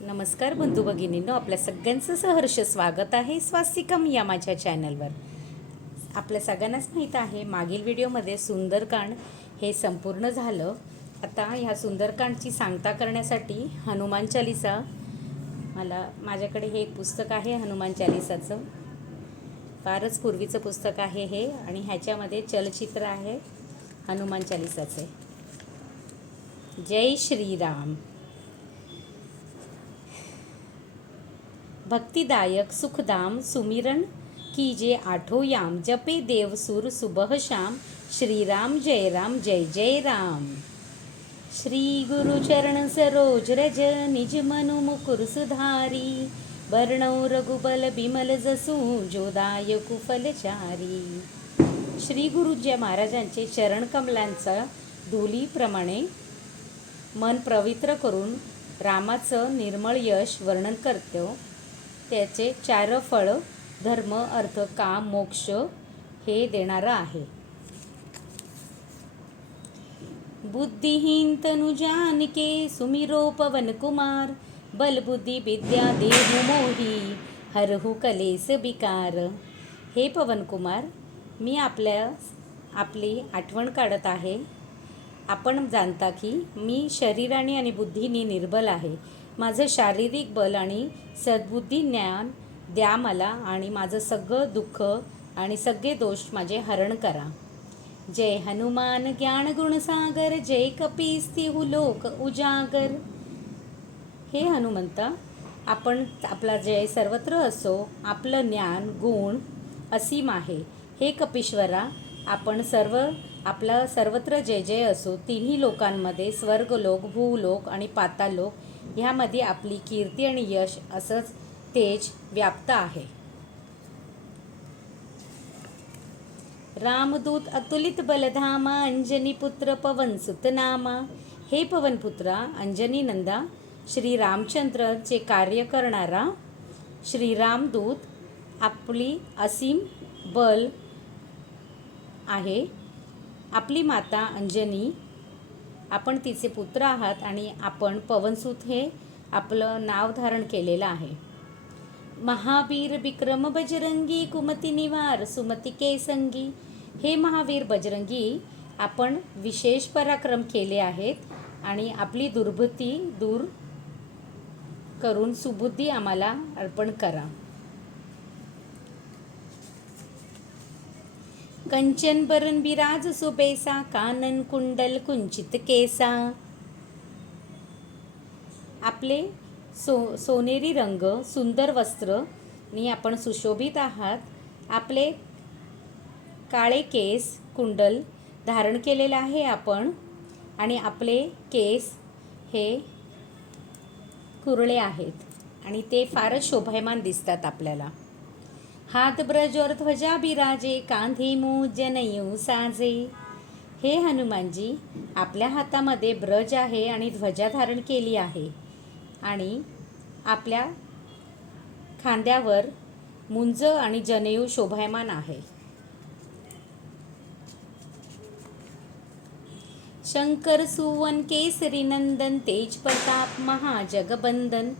नमस्कार बंधू भगिनींनो, आपल्या सगळ्यांचं सहर्ष स्वागत आहे स्वास्तिकम या माझ्या चॅनलवर. आपल्या सगळ्यांनाच माहीत आहे, मागील व्हिडिओमध्ये सुंदरकांड हे संपूर्ण झालं. आता ह्या सुंदरकांडची सांगता करण्यासाठी हनुमान चालीसा, माझ्याकडे हे एक पुस्तक आहे हनुमान चालीसाचं. फारच पूर्वीचं पुस्तक आहे हे, आणि ह्याच्यामध्ये चलचित्र आहे हनुमान चालीसाचे. जय श्रीराम. भक्तिदायक सुखदाम सुमिरन कीजे आठो याम, जपे देव सुर सुबह शाम, श्रीराम जय राम जय जय राम. श्री गुरु चरण सरोज रज, निज मनु मुकुर सुधारी, वर्णौ रघुबल बिमल जसू, जो दायकु फलचारी. श्री गुरुजी महाराजांचे चरण कमलांचा धुलीप्रमाणे मन पवित्र करून रामाचं निर्मळ यश वर्णन करतो. त्याचे 4 फळ धर्म अर्थ काम मोक्ष हे देणारं आहे. बुद्धिहीन तनु जानिके, सुमिरो पवन कुमार, बलबुद्धी विद्या देहु मोही, हरहु कलेस विकार. हे पवन कुमार, मी आपली आठवण काढत आहे. आपण जाणता की मी शरीराने आणि बुद्धीने निर्बल आहे. माझं शारीरिक बल आणि सद्बुद्धी ज्ञान द्या मला, आणि माझं सगळं दुःख आणि सगळे दोष माझे हरण करा. जय हनुमान ज्ञान गुणसागर, जय कपीस्तिहु लोक उजागर. हे हनुमंता, आपला जय सर्वत्र असो, आपलं ज्ञान गुण असीम आहे. हे कपीश्वरा, आपला सर्वत्र जय जय असो. तिन्ही लोकांमध्ये स्वर्गलोक, भूलोक आणि पातालोक ह्यामध्ये आपली कीर्ती आणि यश असंच तेज व्याप्त आहे. रामदूत अतुलित बलधामा, अंजनी पुत्र पवनसुत नामा. हे पवनपुत्रा, अंजनी नंदा, श्री रामचंद्रचे कार्य करणारा श्रीरामदूत, आपली असीम बल आहे. आपली माता अंजनी, आपण तिचे पुत्र आहात, आणि आपण पवनसुत हे आपलं नाव धारण केलेलं आहे. महावीर विक्रम बजरंगी, कुमती निवार सुमती केसंगी. हे महावीर बजरंगी, आपण विशेष पराक्रम केले आहेत, आणि आपली दुर्बुद्धी दूर करून सुबुद्धी आम्हाला अर्पण करा. कंचन बरन बिराज सुबेसा, कानन कुंडल कुंचित केसा. आपले सोनेरी रंग, सुंदर वस्त्र नी आपण सुशोभित आहात. आपले काळे केस, कुंडल धारण केलेले आहे आपण, आणि आपले केस हे कुरळे आहेत आणि ते फारच शोभायमान दिसतात आपल्याला. हात ब्रज और ध्वजा बिराजे, कांधे मूज जनेऊ साजे. हे हनुमानजी, आपल्या हातामध्ये ब्रज आहे आणि ध्वजा धारण केली आहे, आणि आपल्या खांद्यावर मुंज आणि जनेऊ शोभायमान आहे. शंकर सुवन केसरी नंदन, तेज प्रताप महाजगबंदन.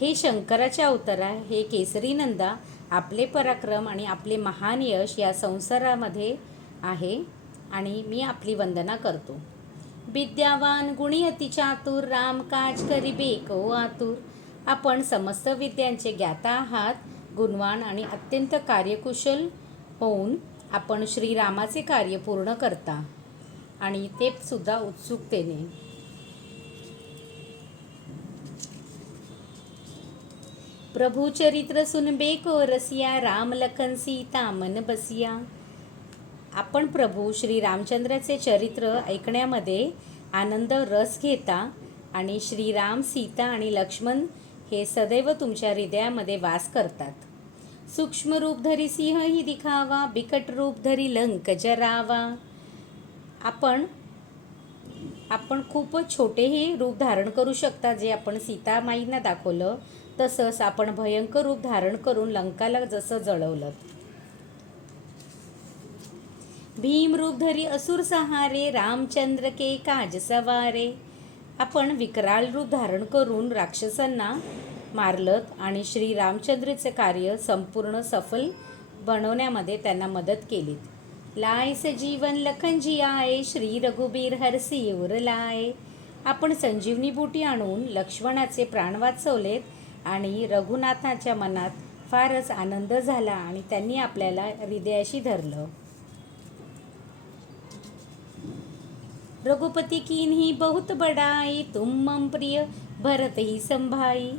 हे शंकराचे अवतार आहे. हे केसरी नंदा, आपले पराक्रम आणि आपले महान यश या संसारामध्ये आहे, आणि मी आपली वंदना करतो. विद्यावान गुणी अति चातुर, राम काज करिबे को आतुर. आपण समस्त विद्यांचे ज्ञाता आहात, गुणवान आणि अत्यंत कार्यकुशल होऊन आपण श्रीरामाचे कार्य पूर्ण करता, आणि ते सुद्धा उत्सुकतेने. प्रभु चरित्र सुनबे को रसिया, राम लखन सीता मन बसिया. आपण प्रभू श्री रामचंद्राचे चरित्र ऐकण्यामध्ये आनंद रस घेता, आणि श्रीराम, सीता आणि लक्ष्मण हे सदैव तुमच्या हृदयामध्ये वास करतात. सूक्ष्म रूप धरी सिंह ही दिखावा, बिकट रूप धरी लंक जरावा. आपण खूपच छोटेही रूप धारण करू शकता. जे आपण सीतामाईंना दाखवलं तसंच आपण भयंकर रूप धारण करून लंकाला जसं जळवलं. भीम रूप धरी असुर सहारे, रामचंद्र के काज सवारे. आपण विकराळ रूप धारण करून राक्षसांना मारलत आणि श्री रामचंद्रचे कार्य संपूर्ण सफल बनवण्यामध्ये त्यांना मदत केली. लाय सजीवन लखन जियाए, श्री रघुबीर हरसी उर लाए. आपण संजीवनी बुटी आणून लक्ष्मणाचे प्राण वाचवलेत आणि रघुनाथाच्या मनात फारच आनंद झाला आणि त्यांनी आपल्याला हृदयाशी धरलं. रघुपती कीन्ही बहुत बडाई, तुम मम प्रिय भरत ही संभाई.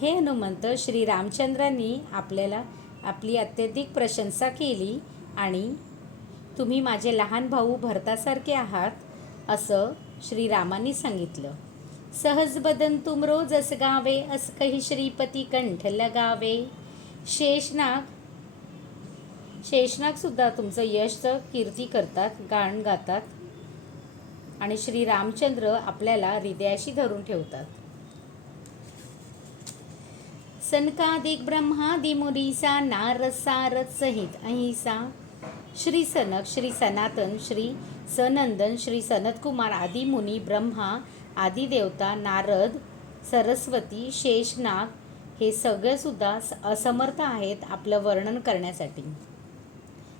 हे हनुमंत, श्री रामचंद्रांनी आपल्याला आपली अत्यधिक प्रशंसा केली आणि तुम्ही माझे लहान भाऊ भरतासारखे आहात असं श्रीरामांनी सांगितलं. सहज बदन तुम रोज अस गावे, अस कही श्रीपती कंठ लगावे. शेषनाग सुद्धा तुमचं यशचं कीर्ती करतात, गाण गातात आणि श्री रामचंद्र आपल्याला हृदयाशी धरून ठेवतात. सनकादिक ब्रह्मादि मुनीसा, नारद सारद सहित अहिंसा. श्री सनक, श्री सनातन, श्री सनंदन, श्री सनतकुमार आदी मुनी, ब्रह्मा आदी देवता, नारद, सरस्वती, शेषनाग हे सगळेसुद्धा असमर्थ आहेत आपलं वर्णन करण्यासाठी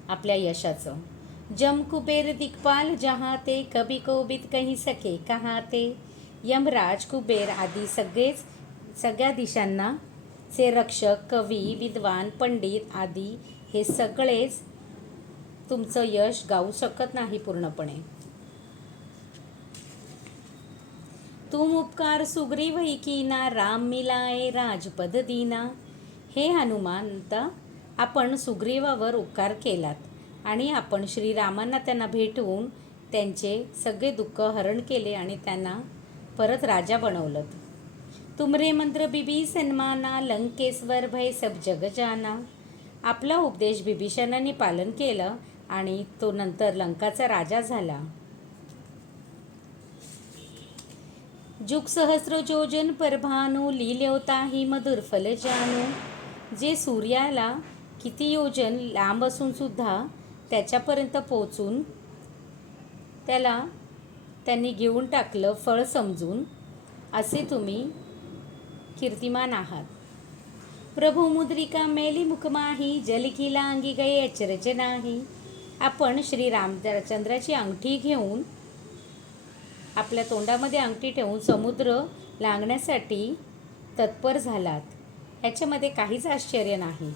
आपल्या यशाचं. जम कुबेर दिक्पाल जहाँ ते, कभी कोबित कहीं सके कहाँ ते. यमराज, कुबेर आदी सगळ्या दिशांना चे रक्षक, कवी, विद्वान, पंडित आदी हे सगळेच तुमचं यश गाऊ शकत नाही पूर्णपणे. तुम उपकार सुग्रीव ही कीना, राम मिलाए राजपद दीना. हे हनुमंत, आपण सुग्रीवावर उपकार केलात आणि आपण श्रीरामांना त्यांना भेटवून त्यांचे सगळे दुःख हरण केले आणि त्यांना परत राजा बनवलं. तुमरे मंत्र बिभीषण माना, लंकेश्वर भय सब जग जाना. आपला उपदेश बिभीषणाने पालन केलं आणि तो नंतर लंकाचा राजा झाला. जुग सहस्र योजन पर भानु, लील्योताही मधुर फल जानू. जे सूर्याला किती योजन लांब असून सुद्धा त्याच्यापर्यंत पोचून त्याला त्यांनी घेऊन टाकलं फळ समजून, असे तुम्ही कीर्तिमान आहात. प्रभू मुद्रिका मेली मुखमाही, जल की लांगी गये अचरज नाही. आपण श्री रामचंद्राची अंगठी घेऊन आपल्या तोंडामध्ये अंगठी ठेवून समुद्र लांघण्यासाठी तत्पर झालात. ह्याच्यामध्ये काहीच आश्चर्य नाही.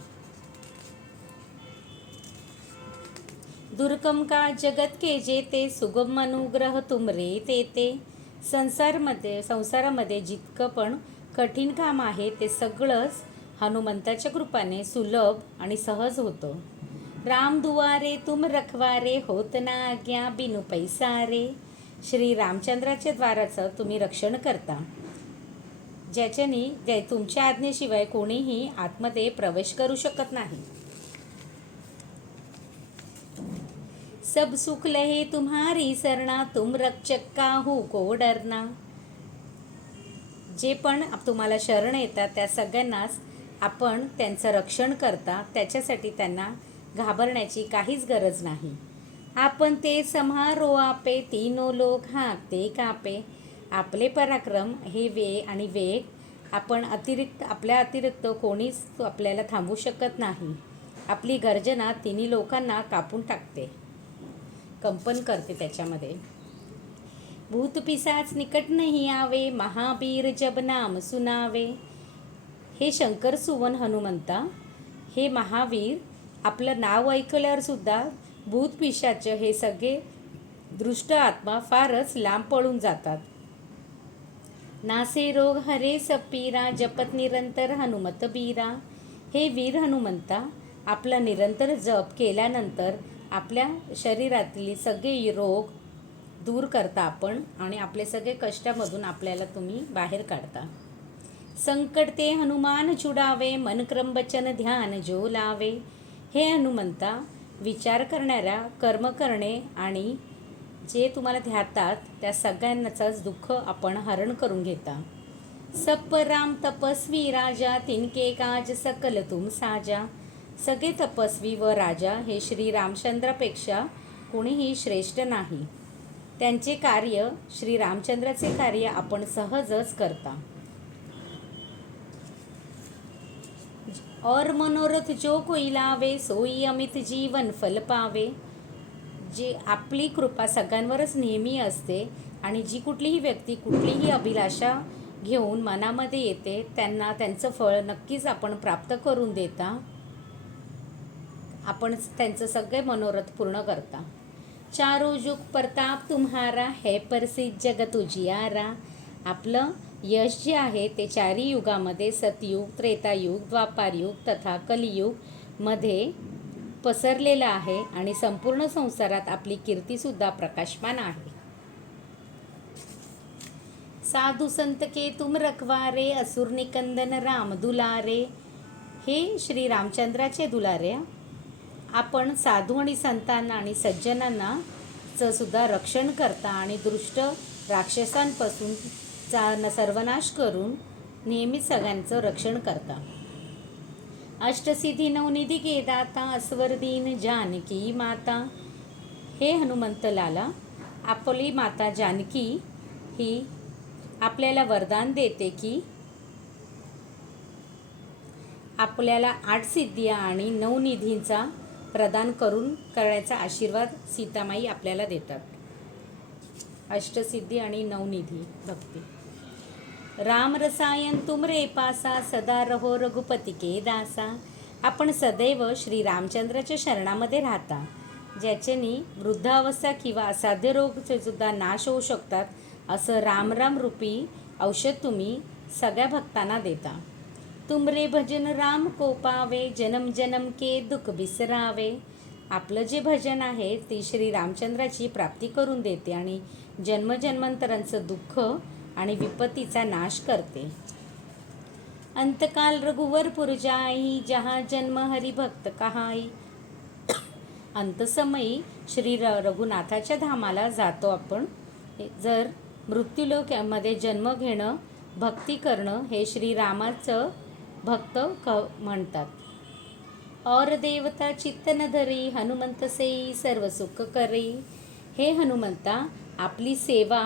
दुर्गम का जगत के जेते, सुगम अनुग्रह तुमरे तेते. संसारामध्ये जितकं पण कठीण काम आहे ते सगळंच हनुमंताच्या कृपाने सुलभ आणि सहज होतं. राम दुआरे तुम रखवारे, होत ना आज्ञा बिनु पैसारे. श्री रामचंद्राच्या द्वाराचं तुम्ही रक्षण करता, ज्याच्याने तुमच्या आज्ञेशिवाय कोणीही आतमध्ये प्रवेश करू शकत नाही. सब सुख लहे तुम्हारी सरना, तुम रक्षक काहू को डरना. जे पण तुम्हाला शरण येतात त्या सगळ्यांनाच आपण त्यांचं रक्षण करता, त्याच्यासाठी त्यांना घाबरण्याची काहीच गरज नाही. आपण ते सम्हारो आपे, तीनो लोक हाकते कापे. आपले पराक्रम हे आणि वेग आपल्या अतिरिक्त कोणीच आपल्याला थांबवू शकत नाही. आपली गर्जना तिन्ही लोकांना कापून टाकते, कंपन करते त्याच्यामध्ये. भूत पिसाच निकट नहीं आवे, महावीर जब नाम सुनावे. हे शंकर सुवन हनुमंता, हे महावीर, आपलं नाव ऐकल्यावर सुद्धा भूत पिशाच हे सगळे दृष्ट आत्मा फारच लांब पळून जातात. नासे रोग हरे सपीरा, जपत निरंतर हनुमत बीरा. हे वीर हनुमंता, आपला निरंतर जप केल्यानंतर आपल्या शरीरातली सगळे रोग दूर करता आपण आणि आपले सगळे कष्टामधून आपल्याला तुम्ही बाहेर काढता. संकट ते हनुमान छुडावे, मन क्रम बचन ध्यान जो लावे. हे हनुमंता, विचार करणाऱ्या, कर्म करणे आणि जे तुम्हाला ध्यातात त्या सगळ्यांनाच दुःख आपण हरण करून घेता. सप राम तपस्वी राजा, तिनके काज सकल तुम साजा. सगळे तपस्वी व राजा हे श्री रामचंद्रापेक्षा कोणीही श्रेष्ठ नाही. त्यांचे कार्य, श्री रामचंद्राचे कार्य आपण सहजच करता. और मनोरथ जो कोई लावे सोई अमित जीवन फल पावे. जे आपली कृपा सगळ्यांवरच नेहमी असते आणि जी कुठलीही व्यक्ती कुठलीही अभिलाषा घेऊन मनामध्ये येते त्यांना त्यांचं फळ नक्कीच आपण प्राप्त करून देता. आपण त्यांचं सगळे मनोरथ पूर्ण करता. चारो युग प्रताप तुम्हारा है प्रसिद्ध जगत उजियारा. आपलं यश जे आहे ते चारी युगामध्ये सतयुग, त्रेतायुग, द्वापारयुग तथा कलियुग मध्ये पसरलेलं आहे आणि संपूर्ण संसारात आपली कीर्तीसुद्धा प्रकाशमान आहे. साधू संत के तुम रखवारे असुर निकंदन राम दुलारे. हे श्री रामचंद्राचे दुलारे, आपण साधू आणि संतांना आणि सज्जनांना सुद्धा रक्षण करता आणि दुष्ट राक्षसांपासून सर्वनाश करून नेहमीच सगळ्यांचं रक्षण करता. अष्टसिद्धी नवनिधी के दाता अस्वर दीन जानकी माता. हे हनुमंत लाला, आपली माता जानकी ही आपल्याला वरदान देते की आपल्याला 8 सिद्धी आणि 9 निधींचा प्रदान करण्याचा आशीर्वाद सीतामाई आपल्याला देतात. अष्टसिद्धी आणि 9 निधी भक्ती. राम रसायन तुम रे पासा सदा रहो रघुपती के दासा. आपण सदैव श्री रामचंद्राच्या शरणामध्ये राहता, ज्याच्यानी वृद्धावस्था किंवा असाध्य रोगचे सुद्धा नाश होऊ शकतात असं राम रूपी औषध तुम्ही सगळ्या भक्तांना देता. तुमरे भजन राम को पावे जन्म जन्म के दुःख बिसरावे. आपलं जे भजन आहे ते श्री रामचंद्राची प्राप्ती करून देते आणि जन्मजन्मांतरांचं दुःख आणि विपत्तीचा नाश करते. अंतकाल रघुवर पुरजाई जहाँ जन्म हरिभक्त कहाई. अंतसमयी श्री रघुनाथाच्या धामाला जातो आपण. जर मृत्यूलोकामध्ये जन्म घेणं, भक्ती करणं हे श्रीरामाचं भक्त म्हणतात. और देवता चित्त न धरी हनुमंत सेई सर्व सुख करी. हे हनुमंता, आपली सेवा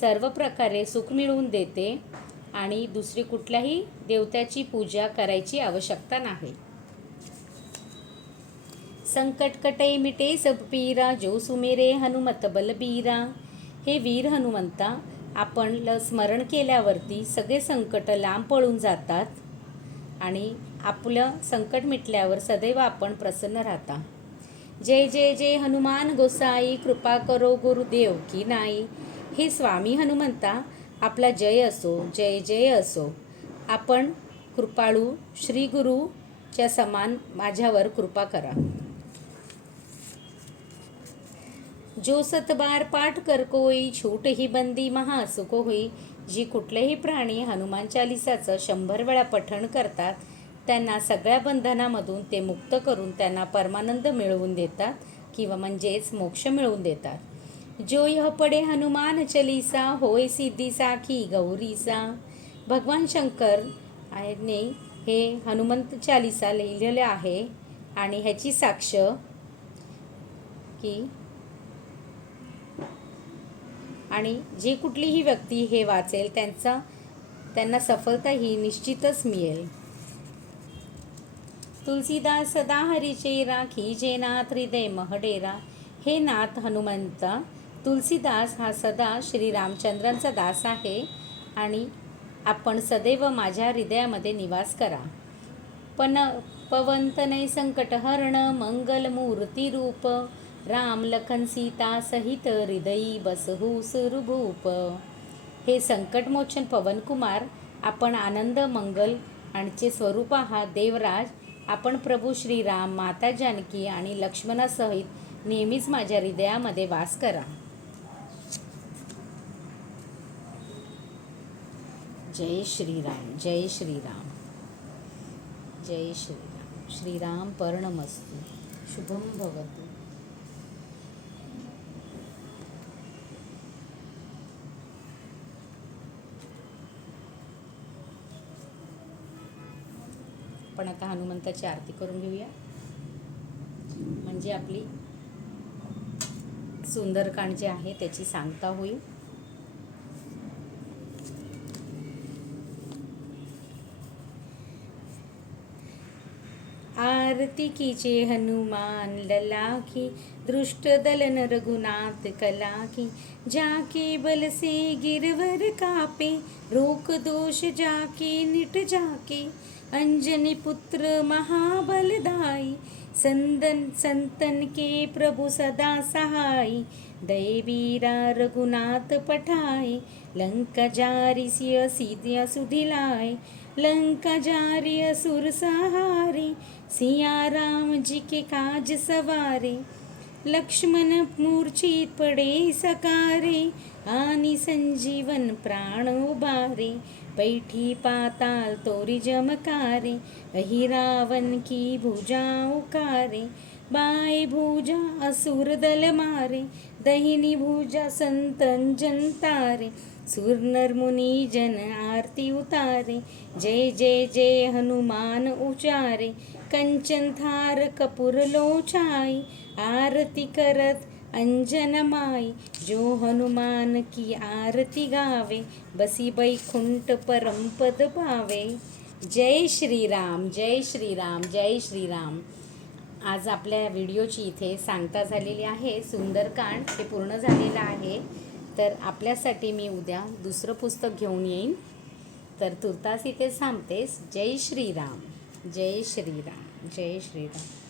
सर्व प्रकारे सुख मिळवून देते आणि दुसरी कुठल्याही देवत्याची पूजा करायची आवश्यकता नाही. संकट कटे मिटे सब पीरा जो सुमेरे हनुमत बलबीरा. हे वीर हनुमंता, आपण स्मरण केल्यावरती सगळे संकट लांब पळून जातात आणि आपलं संकट मिटल्यावर सदैव आपण प्रसन्न राहता. जय जय जय हनुमान गोसाई कृपा करो गुरुदेव की नाही. हे स्वामी हनुमंता, आपला जय असो, जय जय असो. आपण कृपाळू श्री गुरुच्या समान माझ्यावर कृपा करा. जो सतबार पाठ कर कोई छूट ही बंदी महासुख होई. जी कुठलेही प्राणी हनुमान चालिसाचं 100 वेळा पठण करतात त्यांना सगळ्या बंधनामधून ते मुक्त करून त्यांना परमानंद मिळवून देतात किंवा म्हणजेच मोक्ष मिळवून देतात. जो यह पडे हनुमान चालीसा होय सिद्धी साखी गौरीसा. भगवान शंकर ने हे हनुमंत चालिसा लिहिलेले आहे आणि ह्याची साक्ष की आणि जी कुठलीही व्यक्ती हे वाचेल त्यांना सफलता ही निश्चितच मिळेल. तुलसीदास सदा हरीचे राखी जे नाथ हृदय महडेरा. हे नाथ हनुमंता, तुलसीदास हा सदा श्री रामचंद्रांचा दास आहे आणि आपण सदैव माझ्या हृदयामध्ये निवास करा. पवनतनय संकट हरण मंगल मूर्ती रूप. राम लखन सीता सहित हृदयी बसहु सुरभूप. हे संकटमोचन पवनकुमार, आपण आनंद मंगल आणचे स्वरूप आहात. देवराज, आपण प्रभू श्रीराम, माता जानकी आणि लक्ष्मणासहित नेहमीच माझ्या हृदयामध्ये वास करा. जय श्रीराम, जय श्रीराम, जय श्रीराम. श्रीराम पर्णमस्तु. शुभम भवतु. आपण आता हनुमंताची आरती करून घेऊया, म्हणजे आपली सुंदरकांड जे आहे त्याची सांगता होईल. आरती कीजे हनुमान लला की, दृष्ट दलन रघुनाथ कला की. जाके बल से गिरवर कापे, रोक दोष जाके निट जाके. अंजनी पुत्र महाबलदाई, संतन के प्रभु सदा सहाई. दय वीरा रघुनाथ पठाए, लंका जारी सिय सीतिया सुधिलाए. लंका जारी असुर सहारे, सिया राम जी के काज सवारे. लक्ष्मण मूर्छित पडे सकारे, आणि संजीवन प्राण उबारे. बैठी पाताल तोरी जमकारे, अहि रावण की भुजा उकारे. बाय भुजा असुर दल मारे, दहिनी भुजा संतन जन तारे. सुर नर मुनी जन आरती उतारे, जय जय जय हनुमान उचारे. कंचन थार कपूर लोचाई, आरती करत अंजन माई. जो हनुमान की आरती गावे, बसी बैकुंठ परमपद पावे. जय श्रीराम, जय श्रीराम, जय श्रीराम. आज आपल्या व्हिडिओची इथे सांगता झालेली आहे. सुंदरकांड हे पूर्ण झालेलं आहे. तर आपल्यासाठी मी उद्या दुसरं पुस्तक घेऊन येईन. तर तुर्तास इथे थांबतेस. जय श्रीराम, जय श्रीराम, जय श्रीराम.